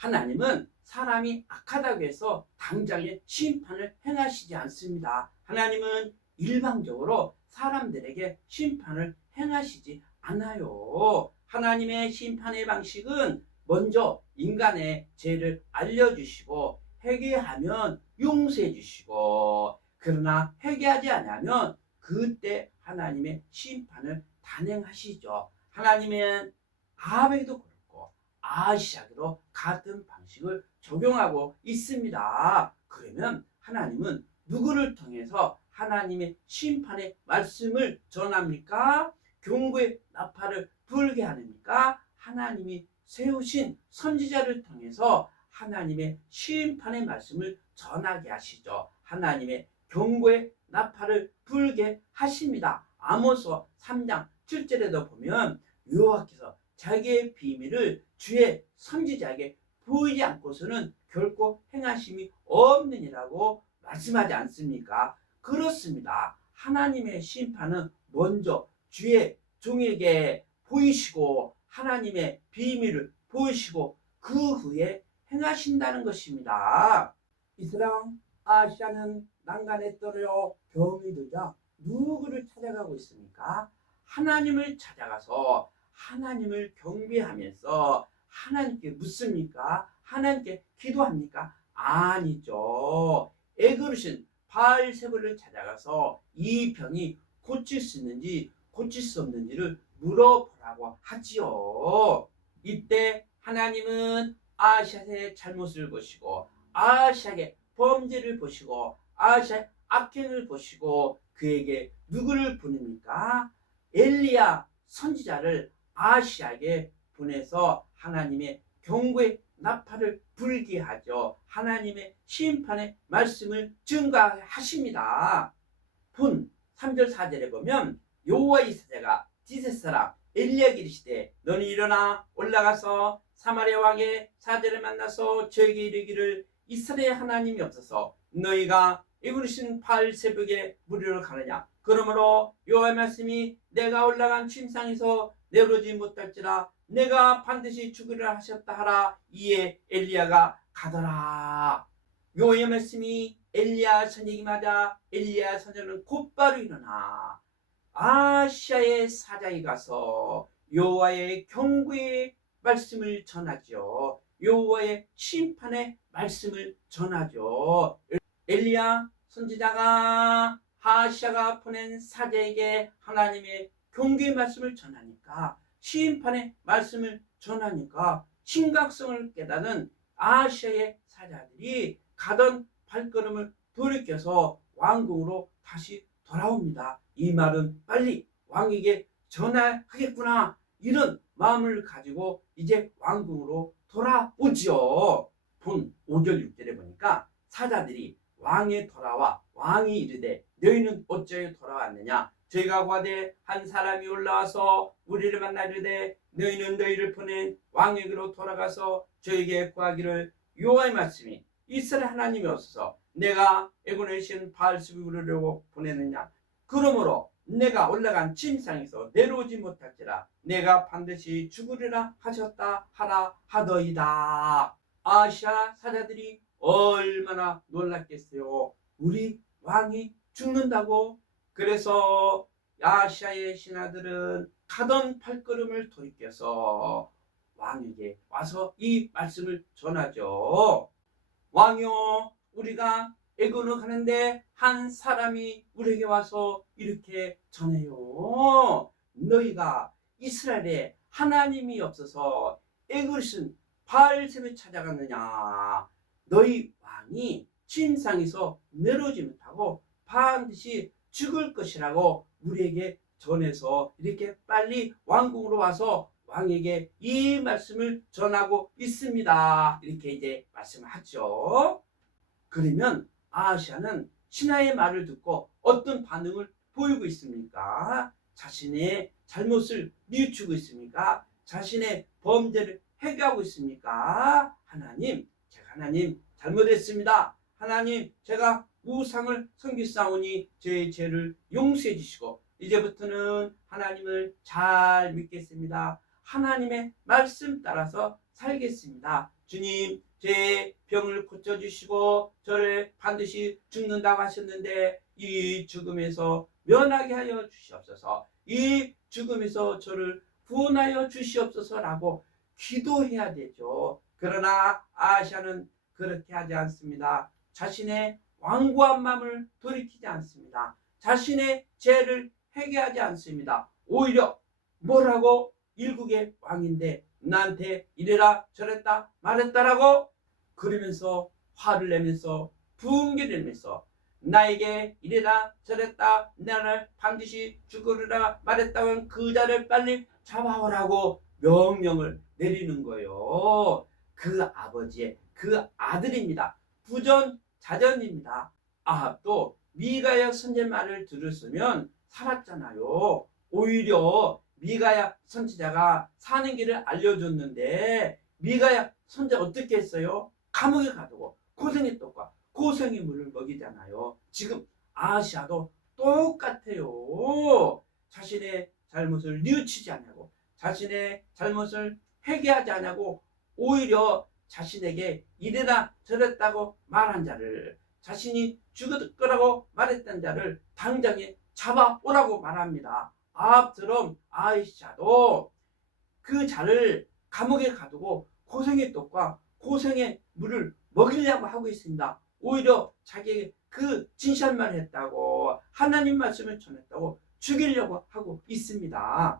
하나님은 사람이 악하다고 해서 당장에 심판을 행하시지 않습니다. 하나님은 일방적으로 사람들에게 심판을 행하시지 않아요. 하나님의 심판의 방식은 먼저 인간의 죄를 알려주시고 회개하면 용서해 주시고, 그러나 회개하지 않으면 그때 하나님의 심판을 단행하시죠. 하나님은 아벨도 그렇고 아이삭에도 같은 방식을 적용하고 있습니다. 그러면 하나님은 누구를 통해서 하나님의 심판의 말씀을 전합니까? 경고의 나팔을 불게 하십니까? 하나님이 세우신 선지자를 통해서 하나님의 심판의 말씀을 전하게 하시죠. 하나님의 경고의 나팔을 불게 하십니다. 아모스 3장 7절에도 보면 여호와께서 자기의 비밀을 주의 선지자에게 보이지 않고서는 결코 행하심이 없느니라고 말씀하지 않습니까? 그렇습니다. 하나님의 심판은 먼저 주의 종에게 보이시고 하나님의 비밀을 보이시고 그 후에 행하신다는 것입니다. 이스라엘 아시아는 난간에 떨어져 병이 들자 누구를 찾아가고 있습니까? 하나님을 찾아가서 하나님을 경배하면서 하나님께 묻습니까? 하나님께 기도합니까? 아니죠. 애그르신 바알세불을 찾아가서 이 병이 고칠 수 있는지 고칠 수 없는지를 물어보라고 하지요. 이때 하나님은 아시아의 잘못을 보시고 아시아의 범죄를 보시고 아시아의 악행을 보시고 그에게 누구를 보냅니까? 엘리야 선지자를 아시아에게 보내서 하나님의 경고의 나팔을 불게 하죠. 하나님의 심판의 말씀을 증가하십니다. 본 3절 4절에 보면 여호와의 사자가 디셋 사람 엘리야에게 이르시되 너는 일어나 올라가서 사마리아 왕의 사제를 만나서 저에게 이르기를 이스라엘 하나님이 없어서 너희가 이그르신 바알세불에 무리로 가느냐. 그러므로 여호와의 말씀이 내가 올라간 침상에서 내려오지 못할지라 내가 반드시 죽으리라 하셨다 하라. 이에 엘리야가 가더라. 여호와의 말씀이 엘리야 선지자에게 맞아 엘리야 선지자는 곧바로 일어나 아시아의 사자에 가서 여호와의 경고의 말씀을 전하죠. 여호와의 심판의 말씀을 전하죠. 엘리야 선지자가 아시아가 보낸 사자에게 하나님의 경고의 말씀을 전하니까 심판의 말씀을 전하니까 심각성을 깨닫는 아시아의 사자들이 가던 발걸음을 돌이켜서 왕궁으로 다시 돌아옵니다. 이 말은 빨리 왕에게 전하겠구나 이런 마음을 가지고 이제 왕궁으로 돌아오지요. 본 5절 6절에 보니까 사자들이 왕에 돌아와 왕이 이르되 너희는 어찌하여 돌아왔느냐. 저희가 고하되 한 사람이 올라와서 우리를 만나 이르되 너희는 너희를 보낸 왕에게로 돌아가서 저에게 구하기를 여호와의 말씀이 이스라엘 하나님이 없어서 내가 애굽에 계신 바알세불을 보내느냐. 그러므로 내가 올라간 침상에서 내려오지 못할지라 내가 반드시 죽으리라 하셨다 하라 하더이다. 아시아 사자들이 얼마나 놀랐겠어요. 우리 왕이 죽는다고. 그래서 아시아의 신하들은 가던 발걸음을 돌이켜서 왕에게 와서 이 말씀을 전하죠. 왕이여, 우리가 애굽으로 가는데 한 사람이 우리에게 와서 이렇게 전해요. 너희가 이스라엘에 하나님이 없어서 애굽을 바알세불을 찾아갔느냐. 너희 왕이 침상에서 내려오지 못하고 반드시 죽을 것이라고 우리에게 전해서 이렇게 빨리 왕궁으로 와서 왕에게 이 말씀을 전하고 있습니다. 이렇게 이제 말씀하죠. 그러면 아하시아는 신하의 말을 듣고 어떤 반응을 보이고 있습니까? 자신의 잘못을 뉘우치고 있습니까? 자신의 범죄를 회개하고 있습니까? 하나님 잘못했습니다. 하나님, 제가 우상을 섬기사오니 제 죄를 용서해 주시고 이제부터는 하나님을 잘 믿겠습니다. 하나님의 말씀 따라서 살겠습니다. 주님 제 병을 고쳐주시고 저를 반드시 죽는다고 하셨는데 이 죽음에서 면하게 하여 주시옵소서. 이 죽음에서 저를 구원하여 주시옵소서라고 기도해야 되죠. 그러나 아시아는 그렇게 하지 않습니다. 자신의 완고한 마음을 돌이키지 않습니다. 자신의 죄를 회개하지 않습니다. 오히려 뭐라고? 일국의 왕인데 나한테 이래라 저랬다 말했다라고 그러면서 화를 내면서 분기를 내면서 나에게 이래라 저랬다 나를 반드시 죽으리라 말했다면 그 자를 빨리 잡아오라고 명령을 내리는 거예요. 그 아버지의 그 아들입니다. 부전자전입니다. 아합도 미가야 선지자 말을 들었으면 살았잖아요. 오히려 미가야 선지자가 사는 길을 알려줬는데 미가야 선지자 어떻게 했어요? 감옥에 가두고 고생의 떡과 고생의 물을 먹이잖아요. 지금 아시아도 똑같아요. 자신의 잘못을 뉘우치지 않냐고 자신의 잘못을 회개하지 않냐고 오히려 자신에게 이래라 저랬다고 말한 자를 자신이 죽을 거라고 말했던 자를 당장에 잡아오라고 말합니다. 아합처럼 아이샤도 그 자를 감옥에 가두고 고생의 떡과 고생의 물을 먹이려고 하고 있습니다. 오히려 자기에게 그 진실한 말을 했다고 하나님 말씀을 전했다고 죽이려고 하고 있습니다.